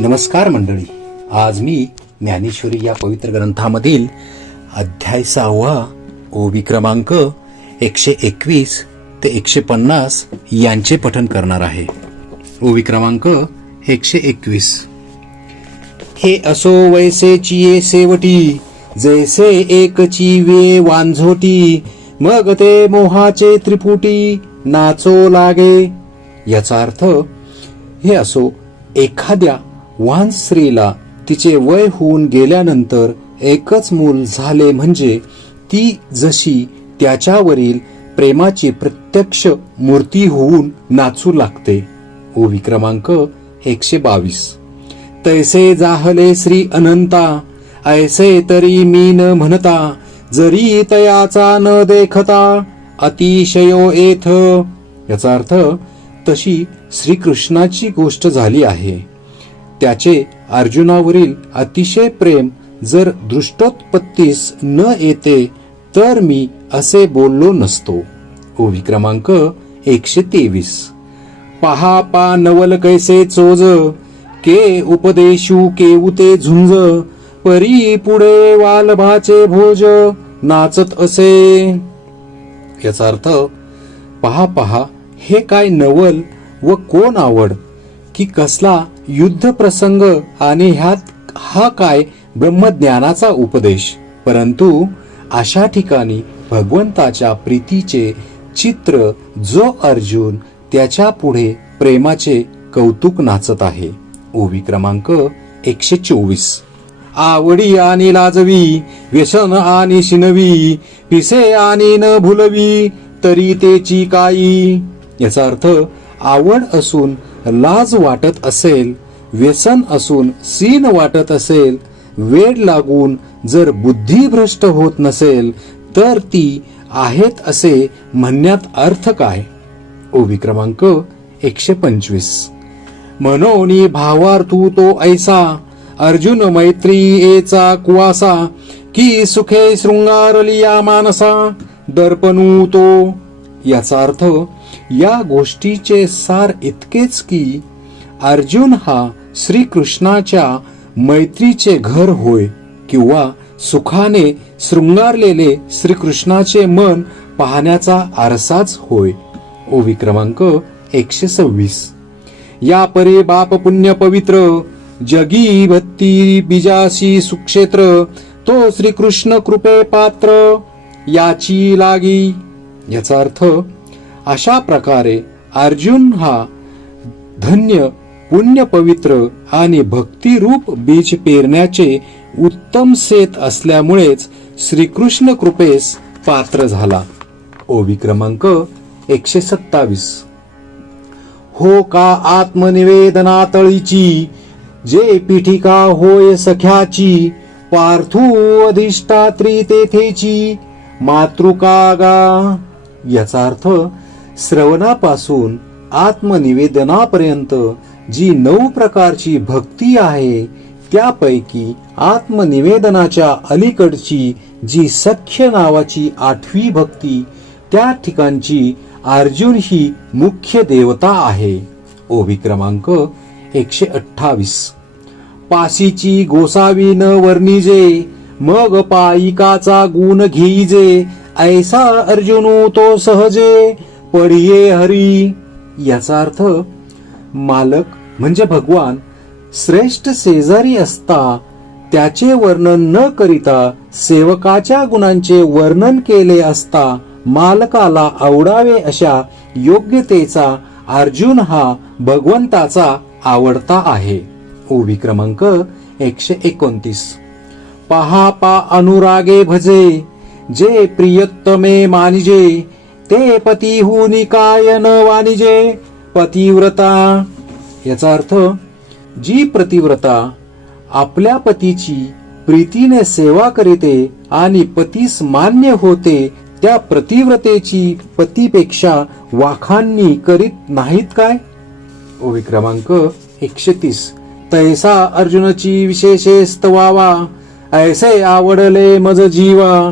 नमस्कार मंडळी, आज मी ज्ञानेश्वरी या पवित्र ग्रंथामधील अध्याय 6 ओवी क्रमांक 121 ते 150 यांचे पठण करणार आहे. ओवी क्रमांक 121. हे असो वैसेची ये सेवटी, जैसे एकची वे वांझोटी, मग ते मोहाचे त्रिपुटी नाचो लागे. याचा अर्थ, हे असो एखाद्या वान स्त्रीला तिचे वय होऊन गेल्यानंतर एकच मूल झाले म्हणजे ती जशी त्याच्यावरील प्रेमाची प्रत्यक्ष मूर्ती होऊन नाचू लागते. ओवी क्रमांक 122. तैसे जाहले श्री अनंता, ऐसे तरी मी न म्हणता, जरी तयाचा न देखता अतिशयो येथ. याचा अर्थ, तशी श्रीकृष्णाची गोष्ट झाली आहे. त्याचे अर्जुनावरील अतिशय प्रेम जर दृष्टोत्पत्तीस न येते तर मी असे बोललो नसतो. ओवी क्रमांक 123. पहा पा नवल कैसे चोज, के उपदेशू केऊते झुंज, परी पुढे वालभाचे भोज नाचत असे. याचा अर्थ, पहा पहा हे काय नवल व कोण आवड, की कसला युद्ध प्रसंग, आणि ह्यात हा काय ब्रह्मज्ञानाचा उपदेश. परंतु अशा ठिकाणी भगवंताच्या प्रीतीचे चित्र जो अर्जुन त्याच्या पुढे प्रेमाचे कौतुक नाचत आहे. ओवी क्रमांक 124. आवडी आणि लाजवी, व्यसन आणि शिनवी, पिसे आणि न भुलवी, तरी तेची काई. याचा अर्थ, आवड असून लाज वाटत असेल, व्यसन असून सीन वाटत असेल, वेड लागून जर बुद्धी भ्रष्ट होत नसेल तर ती आहेत असे म्हणण्यात अर्थ काय. ओवी क्रमांक 125. मनोनी भावार्थू तो ऐसा, अर्जुन मैत्रीचा कुवासा, की सुखे शृंगारलिया मानसा दर्पणू तो. याचा अर्थ, या गोष्टीचे सार इतकेच की अर्जुन हा श्रीकृष्णाच्या मैत्रीचे घर होय, किंवा सुखाने शृंगारलेले श्रीकृष्णाचे मन पाहण्याचा आरसाच होय. ओवी क्रमांक 126. या परे बाप पुण्य पवित्र, जगी भक्ती बीजाशी सुक्षेत्र, तो श्रीकृष्ण कृपे पात्र याची लागी. याचा अर्थ, अशा प्रकारे अर्जुन हा धन्य पुण्य पवित्र आणि भक्तिरूप बीज पेरण्याचे उत्तम सेत असल्यामुळेच श्रीकृष्ण कृपेस पात्र झाला. ओवी क्रमांक 127. हो का आत्मनिवेदनातळीची, जे पीठिका होय सख्याची, पार्थू अधिष्ठात्री तेथेची मातृका गा. याचा अर्थ, श्रवणापासून आत्मनिवेदनापर्यंत जी 9 प्रकारची भक्ती आहे त्यापैकी आत्मनिवेदनाच्या अलीकडची जी सख्य नावाची 8वी भक्ती, त्या ठिकाणची अर्जुन ही मुख्य देवता आहे. ओवी क्रमांक 128. पाशीची गोसावी न वर्णिजे, मग पायिकाचा गुण घेईजे, ऐसा अर्जुनू तो सहजे पढिये हरी. याचा अर्थ, मालक म्हणजे भगवान श्रेष्ठ शेजारी असता त्याचे वर्णन न करिता सेवकाच्या गुणांचे वर्णन केले असता मालकाला आवडावे अशा योग्यतेचा अर्जुन हा भगवंताचा आवडता आहे. ओवी क्रमांक 129. पहा पा अनुरागे भजे, जे प्रियतमे मानिजे, ते पतीहुनी काय न वानिजे पतिव्रता. याचा अर्थ, जी प्रतिव्रता आपल्या पतीची प्रीतीने सेवा करीते आणि पतीस मान्य होते त्या प्रतिव्रतेची पतीपेक्षा वाखाणणी करीत नाहीत काय. ओवी क्रमांक 130. तैसा अर्जुनची विशेषे स्तवावा, ऐसे आवडले मज जीवा,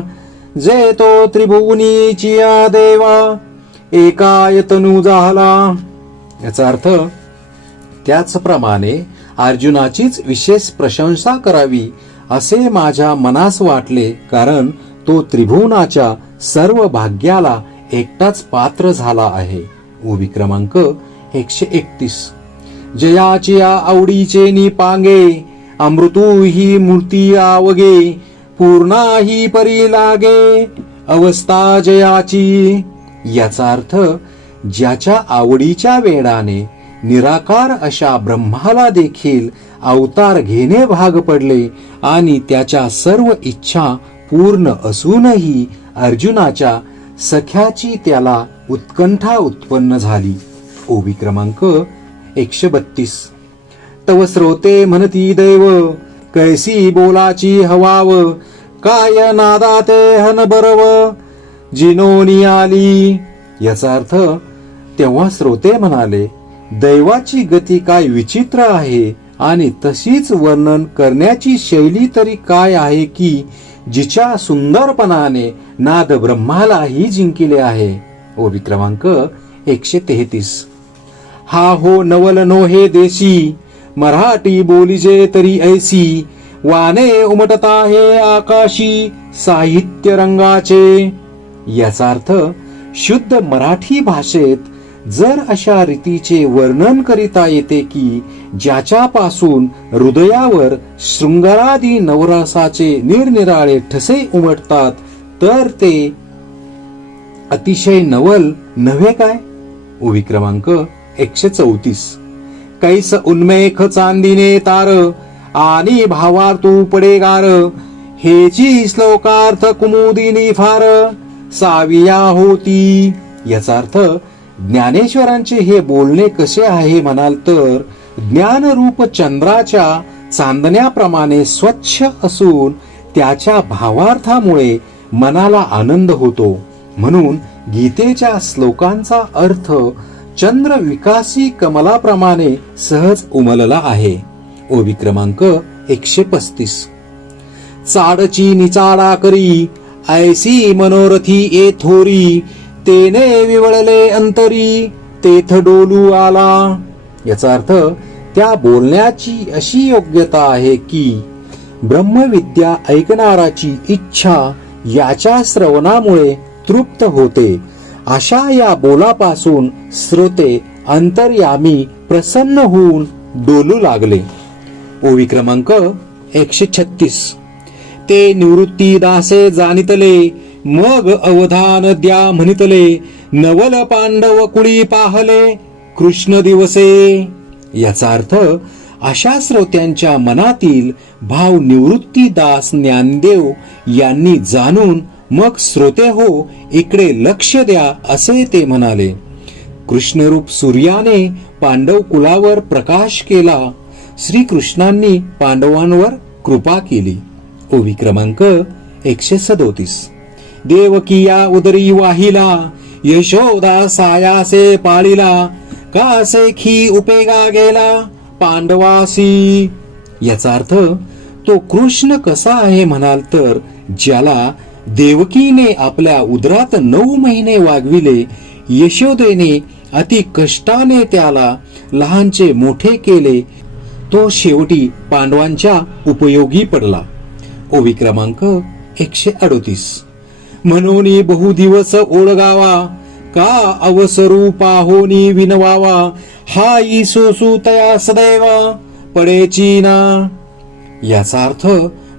जे तो त्रिभुवनीचिया देवा एकायतनु झाला. याचा अर्थ, त्याचप्रमाणे अर्जुनाचीच विशेष प्रशंसा करावी असे माझ्या मनास वाटले, कारण तो त्रिभुवनाच्या सर्व भाग्याला एकटाच पात्र झाला आहे. ओवी क्रमांक 131. जयाची आवडीचे निपांगे, अमृतू ही मूर्ती आवगे, पूर्णा ही परी लागे, अवस्था जयाची. याचा अर्थ ज्याच्या आवडीच्या वेळाने निराकार अशा ब्रह्माला देखील अवतार घेणे भाग पडले आणि त्याच्या सर्व इच्छा पूर्ण असूनही अर्जुनाच्या सख्याची त्याला उत्कंठा उत्पन्न झाली. ओवी क्रमांक 132. तव श्रोते म्हणती दैव, कैसी बोलाची हवाव, काय नादाते हन बरव, जिनोनी आली. याचा अर्थ तेव्हा श्रोते म्हणाले, दैवाची गती काय विचित्र आहे आणि तशीच वर्णन करण्याची शैली तरी काय आहे की जिच्या सुंदरपणाने नाद ब्रह्मालाही जिंकिले आहे. ओवी क्रमांक 133. हा हो नवल नोहे देशी, मराठी बोलीजे तरी ऐसी, वाने उमटता हे आकाशी, साहित्य रंगाचे. याचा अर्थ शुद्ध मराठी भाषेत जर अशा रीतीचे वर्णन करिता येते की ज्याच्यापासून हृदयावर शृंगारादी नवरसाचे निरनिराळे ठसे उमटतात, तर ते अतिशय नवल नव्हे काय. ओवी क्रमांक 134. कैस उन्मेख चांदीने तार, आणि भावार्थू पडेगार, हेची श्लोकार्थ कुमुदिनी फार, साविया होती. याचा अर्थ ज्ञानेश्वरांचे हे बोलणे कसे आहे म्हणाल तर ज्ञानरूप चंद्राच्या चांदण्याप्रमाणे स्वच्छ असून त्याच्या भावार्थामुळे मनाला आनंद होतो. म्हणून गीतेच्या श्लोकांचा अर्थ चंद्र विकासी कमलाप्रमाणे सहज उमलला आहे. ओवी क्रमांक 135. चाडची निचाडा करी, ऐसी मनोरथी ए थोरी, तेने विवळले अंतरी, तेथ डोलू आला. याचा अर्थ त्या बोलण्याची अशी योग्यता आहे की ब्रह्मविद्या ऐकणाराची इच्छा याच्या श्रवणामुळे तृप्त होते. अशा या बोलापासून श्रोते अंतर्यामी प्रसन्न होऊन डोलू लागले. ओवी क्रमांक 136. ते निवृत्ती दासे जाणितले, मग अवधान द्या म्हणितले, नवल पांडव कुळी पाहले, कृष्ण दिवसे. याचा अर्थ अशा श्रोत्यांच्या मनातील भाव निवृत्ती दास ज्ञानदेव यांनी जाणून मग श्रोते हो इकडे लक्ष द्या असे ते म्हणाले. कृष्णरूप सूर्याने पांडव कुलावर प्रकाश केला. श्रीकृष्णांनी पांडवांवर कृपा केली. ओवी क्रमांक 137. देवकिया उदरी वाहिला, यशोदा सायासे पाळिला, कासे खी उपेगा गेला, पांडवासी. याचा अर्थ तो कृष्ण कसा आहे म्हणाल तर ज्याला देवकीने आपल्या उदरात 9 महिने वागविले, यशोदेने अति कष्टाने त्याला लहानचे मोठे केले, तो शेवटी पांडवांच्या उपयोगी पडला. ओवी क्रमांक 138. म्हणून बहु दिवस ओळगावा, का अवसरू पाहोनी विनवावा, हा ईसोसू तया सदैव पडेची ना. याचा अर्थ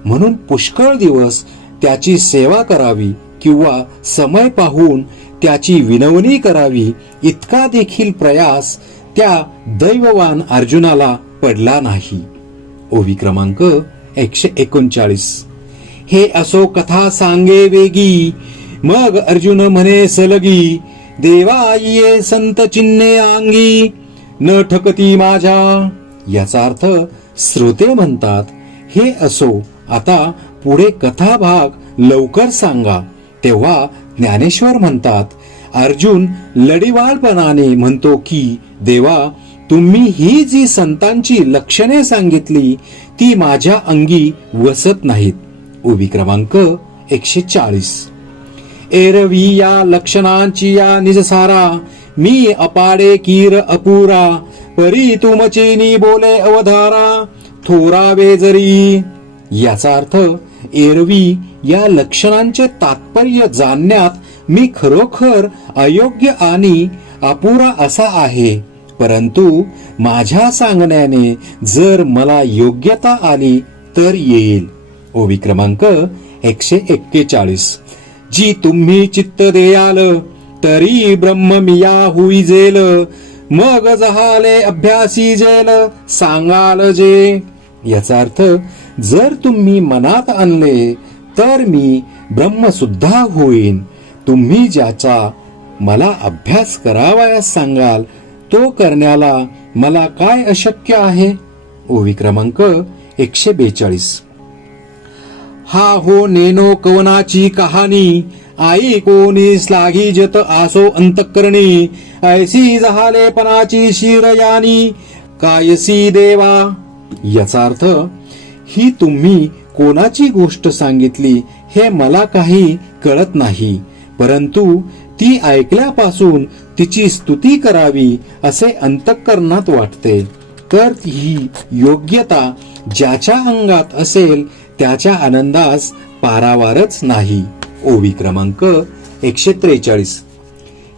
म्हणून पुष्कळ दिवस त्याची सेवा करावी किंवा समय पाहून त्याची विनवणी करावी इतका देखील प्रयास त्या दैववान अर्जुनाला पडला नाही. ओवी क्रमांक 139. हे असो कथा सांगे वेगी, मग अर्जुन म्हणे सलगी, देवा ये संत चिन्हे अंगी, न ठकती माझ्या. याचा अर्थ श्रोते म्हणतात, हे असो आता पुढे कथा भाग लवकर सांगा. तेव्हा ज्ञानेश्वर म्हणतात, अर्जुन लढीवाळपणाने म्हणतो की देवा, तुम्ही ही जी संतांची लक्षणे सांगितली ती माझ्या अंगी वसत नाहीत. ओवी क्रमांक 140. एरवी या लक्षणांची या निजसारा, मी अपाडे कीर अपुरा, परी तुमचीनी बोले अवधारा थोरावे जरी. याचा अर्थ, एरवी या लक्षणांचे तात्पर्य जाणण्यात मी खरोखर अयोग्य आणि अपुरा असा आहे, परंतु माझ्या सांगण्याने जर मला योग्यता आली तर येईल. ओवी क्रमांक 141. जी तुम्ही चित्त देयाल तरी ब्रह्म मिया हुईजेल, मग जहाले अभ्यासी जेल सांगाल जे. याचा अर्थ, जर तुम्ही मनात आणले तर मी ब्रह्म सुद्धा होईन. तुम्ही ज्याचा मला अभ्यास करावयास सांगाल तो करण्याला मला काय अशक्य आहे. ओवी क्रमांक 142. हा हो नेनो कवनाची कहाणी, आई कोणी लागी जत आसो अंतकरणी, ऐसी जहालेपणाची शिरयानी कायसी देवा. याचा अर्थ, ही तुम्ही कोणाची गोष्ट सांगितली हे मला काही कळत नाही, परंतु ती ऐकल्यापासून तिची स्तुती करावी असे अंतःकरणात वाटते. तर ही योग्यता ज्याच्या अंगात असेल त्याच्या आनंदास पारावारच नाही. ओवी क्रमांक 143.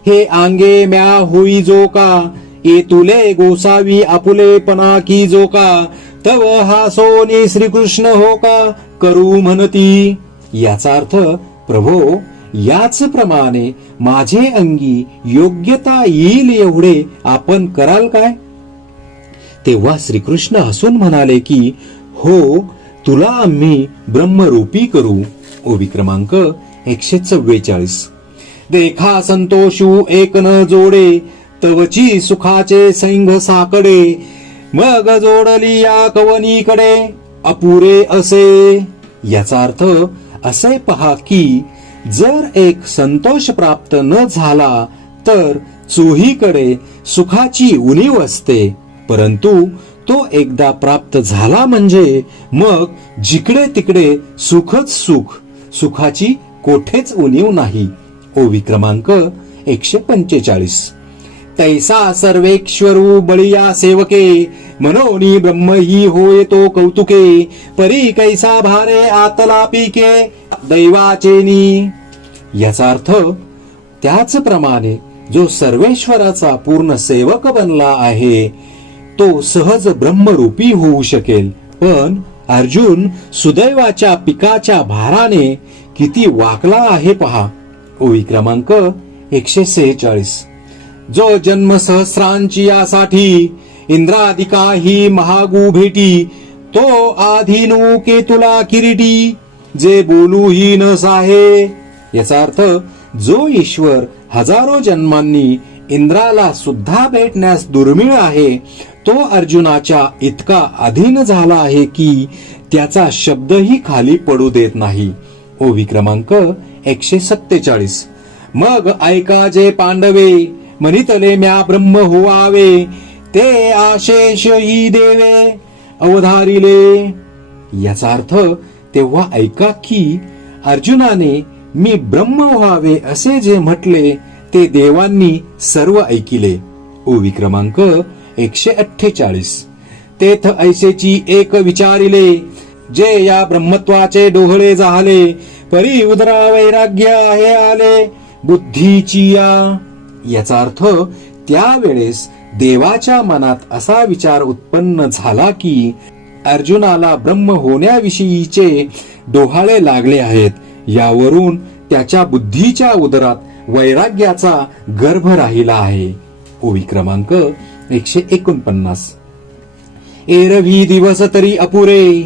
हे आंगे म्या होई जो का, ए तुले गोसावी आपुलेपणा की जो का, तव हा सोनी श्रीकृष्ण हो का करू म्हणती. याचा अर्थ, प्रभो याच प्रमाणे माझे अंगी योग्यता येईल एवढे आपण कराल काय. तेव्हा श्रीकृष्ण हसून म्हणाले की हो, तुला आम्ही ब्रह्मरूपी करू. ओवी क्रमांक 144. देखा संतोषू एक न जोडे, तवची सुखाचे सैंघ साकडे, मग जोडली या कवनीकडे अपुरे असे. याचा अर्थ असे पहा की जर एक संतोष प्राप्त न झाला तर चोहीकडे सुखाची उणीव असते, परंतु तो एकदा प्राप्त झाला म्हणजे मग जिकडे तिकडे सुखच सुख, सुखाची कोठेच उणीव नाही. ओवी क्रमांक 145. तैसा सर्वेश्वरू बळिया सेवके, मनोनी ब्रह्म ही होय तो कौतुके, परी कैसा भारे आतला पिके दैवाचेनी. याचा अर्थ, त्याचप्रमाणे जो सर्वेश्वराचा पूर्ण सेवक बनला आहे तो सहज ब्रह्मरूपी होऊ शकेल, पण अर्जुन सुदैवाच्या पिकाच्या भाराने किती वाकला आहे पहा. ओवी क्रमांक 146. जो जन्म सहस्रांची यासाठी, इंद्रादिका ही महागू भेटी, तो आधीनू के तुला किरीटी, जे बोलू ही न साहे. याचा अर्थ, जो ईश्वर हजारो जन्मांनी इंद्राला सुद्धा भेटण्यास दुर्मिळ आहे तो अर्जुनाच्या इतका अधीन झाला आहे की त्याचा शब्दही खाली पडू देत नाही. ओवी क्रमांक 147. मग ऐका जे पांडवे, म्हणितले म्या ब्रह्म होवावे, ते आशेष ही देवे अवधारिले. याचा अर्थ, तेव्हा ऐका की अर्जुनाने मी ब्रह्म व्हावे असे जे म्हटले ते देवांनी सर्व ऐकिले. ओवी क्रमांक 148. तेथ ऐसेची एक विचारिले, जे या ब्रह्मत्वाचे डोहळे जाहले, परी उदरा वैराग्य आहे आले बुद्धीची या. याचा अर्थ, त्यावेळेस देवाच्या मनात असा विचार उत्पन्न झाला की अर्जुनाला ब्रह्म होण्याविषयीचे डोहाळे लागले आहेत. यावरून त्याच्या बुद्धीच्या उदरात वैराग्याचा गर्भ राहिला आहे. ओवी क्रमांक 149. एरवी दिवस तरी अपुरे,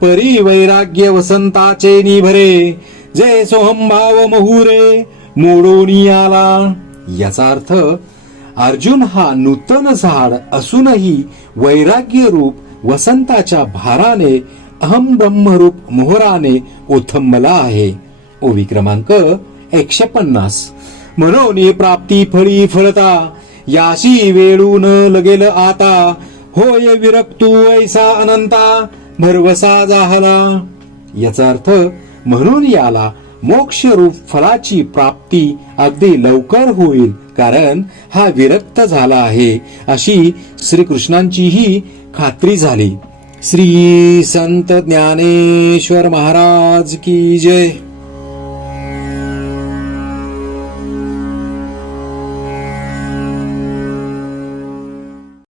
परी वैराग्य वसंताचे निभरे, जे सोहंभाव महुरे मोडोनी आला. याचा अर्थ, अर्जुन हा नूतन झाड असूनही वैराग्य रूप वसंताच्या भाराने अहम ब्रह्मरूप मोहराने ओथंबला आहे. ओवी क्रमांक 150. मनोनी प्राप्ती फळी फळता, याशी वेळू न लगेल आता, होय विरक्तू ऐसा अनंता भरवसा जाहला. याचा अर्थ, म्हणून याला मोक्ष रूप फळाची प्राप्ती अगदी लवकर होईल, कारण हा विरक्त झाला आहे अशी श्रीकृष्णांचीही खात्री झाली. श्री संत ज्ञानेश्वर महाराज की जय.